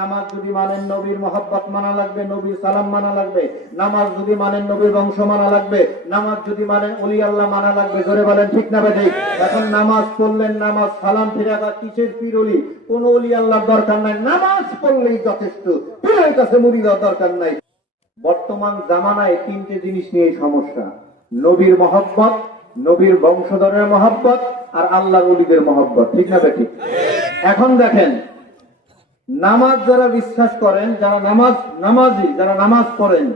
নামাজ যদি মানেন নবীর মহব্বত মানা লাগবে, নবীর সালাম মানা লাগবে। নামাজ যদি মানেন নবীর বংশ মানা লাগবে। নামাজ যদি মানেন ওলি আল্লাহ মানা লাগবে। জোরে বলেন ঠিক না বেঠিক? এখন নামাজ পড়লেন, নামাজ সালাম ফিরে আবার কিসের পীর ওলি? কোন ওলি আল্লাহর দরকার নাই, নামাজ পড়লেই যথেষ্ট। পীরের কাছে মুরিদ হওয়ার দরকার নাই। বর্তমান জামানায় তিনটে জিনিস নিয়ে সমস্যা: নবীর মহব্বত, নবীর বংশধরের মহব্বত, আর আল্লাহর ওলিদের মহব্বত। ঠিক না বেঠিক? এখন দেখেন, নামাজ যারা বিশ্বাস করেন, যারা নামাজি, যারা নামাজ পড়েন,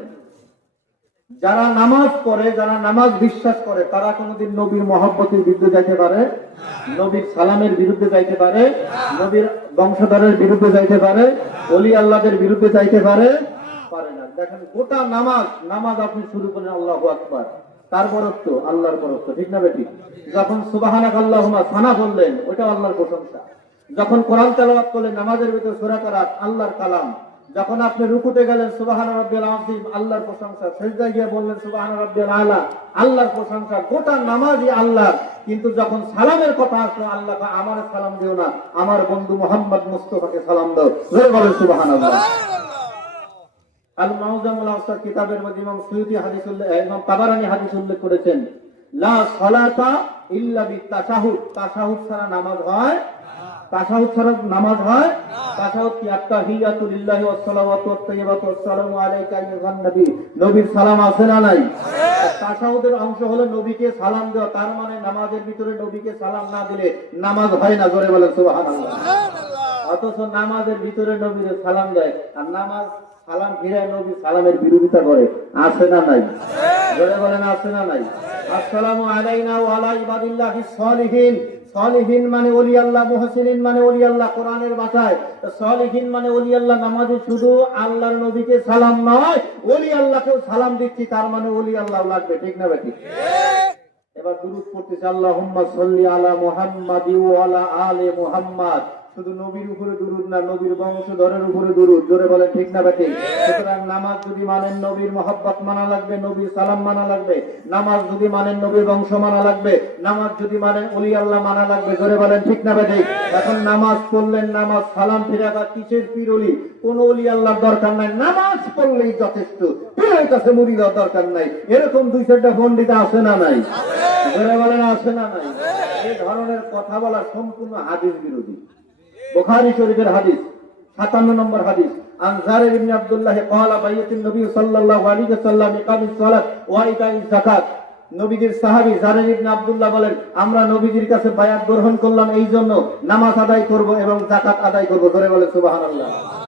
যারা নামাজ পড়ে, যারা নামাজ বিশ্বাস করে, তারা কোনোদিন নবীর মহব্বতের বিরুদ্ধে যাইতে পারে? নবীর সালামের বিরুদ্ধে যাইতে পারে? নবীর বংশধরের বিরুদ্ধে যাইতে পারে? ওলি আল্লাহদের বিরুদ্ধে যাইতে পারে? পারে না। দেখেন, গোটা নামাজ আপনি শুরু করেন আল্লাহু আকবার, তার বরত্ব আল্লাহর বরত্ব। ঠিক না বেঠিক? যখন সুবহানাকা আল্লাহুম্মা সানা বললেন, ওটা আল্লাহর প্রশংসা। যখন কোরআন তেলাওয়াত করলেন, নামাজের ভিতর সূরা কিরাত আল্লাহর কালাম। যখন আপনি রুকুতে গেলেন, সুবহান রাব্বিয়াল আযীম আল্লাহর প্রশংসা। সিজদায় গিয়ে বললেন সুবহান রাব্বিয়াল আলা, আল্লাহর প্রশংসা। গোটা নামাজই আল্লাহর। কিন্তু যখন সালামের কথা আসলো, আল্লাহ আমার সালাম দিও না, আমার বন্ধু মুহাম্মদ মুস্তাফাকে সালাম দাও। জোরে বলেন সুবহানাল্লাহ। আল মাউজামুল আওসাত কিতাবের মধ্যে ইমাম সুয়ুতী ইমাম তাবারানী হাদিস উল্লেখ করেছেন, লা সালাতা ইল্লা বিতাশাহুদ। তাশাহুদ ছাড়া নামাজ হয়? তাশাহুদ ছাড়া নামাজ হয়? তাশাহুদ কি? আত্তাহিয়াতু লিল্লাহি ওয়াস সালাওয়াতু ওয়াত তাইয়্যিবাতু ওয়াসসালামু আলাইকা আইয়ুহান নবী। নবীর সালাম আছে না নাই? তাশাহুদের অংশ হলো নবীকে সালাম দেওয়া। তার মানে নামাজের ভিতরে নবীকে সালাম না দিলে নামাজ হয় না। জোরে বলেন সুবহানাল্লাহ। অথচ নামাজের ভিতরে নবীকে সালাম দেয়, আর নামাজ সালাম ফিরায় নবী সালামের বিরোধিতা করে। আছে না নাই? জোরে বলেন আছে না নাই? আসসালামু আলাইনা ওয়া আলা ইবাদিল্লাহিস সালিহিন। সালিহিন মানে ওলি আল্লাহ, মুহসিনিন মানে ওলি আল্লাহ কোরআনের ভাষায়। সালিহিন মানে ওলি আল্লাহ। নামাজে শুধু আল্লাহর নবীকে সালাম নয়, ওলি আল্লাহকেও সালাম দিচ্ছি, তার মানে ওলি আল্লাহ লাগবে। ঠিক না বেঠিক? এবার দুরূদ পড়তেছি, আল্লাহুম্মা সাল্লি আলা মুহাম্মাদি ওয়া আলা আলি মুহাম্মাদ। শুধু নবীর উপরে দুরূদ না, নবীর বংশধরের উপরে দুরূদ। জোরে বলেন ঠিক না বেঠিক? সুতরাং নামাজ যদি মানেন নবীর মহব্বত মানা লাগবে, নবীর সালাম মানা লাগবে। নামাজ যদি মানেন নবীর বংশ মানা লাগবে। নামাজ যদি মানেন ওলি আল্লাহ মানা লাগবে। জোরে বলেন ঠিক না বেঠিক? এখন নামাজ পড়লেন, নামাজ সালাম ফিরে আবার কিসের পীর ওলি? কোন ওলি আল্লাহর দরকার নাই, নামাজ পড়লেই যথেষ্ট। পীরের কাছে মুরিদ হওয়ার দরকার নাই। এরকম দুই চারটা পণ্ডিত আছে না নাই? জোরে বলেন আছে না নাই? এই ধরনের কথা বলা সম্পূর্ণ হাদিস বিরোধী। বুখারী শরীফের হাদিস 57 নম্বর হাদিস, আন জারির ইবনে আব্দুল্লাহ ক্বালা বাইয়াতুন নবী সাল্লাল্লাহু আলাইহি ওয়াসাল্লাম ইকামিস সালাত ওয়া ইতাইজ যাকাত। নবীজির সাহাবী জারির ইবনে আব্দুল্লাহ বলেন, আমরা নবীজির কাছে বায়াত গ্রহণ করলাম এই জন্য, নামাজ আদায় করব এবং যাকাত আদায় করব। ধরে বলে সুবহানাল্লাহ।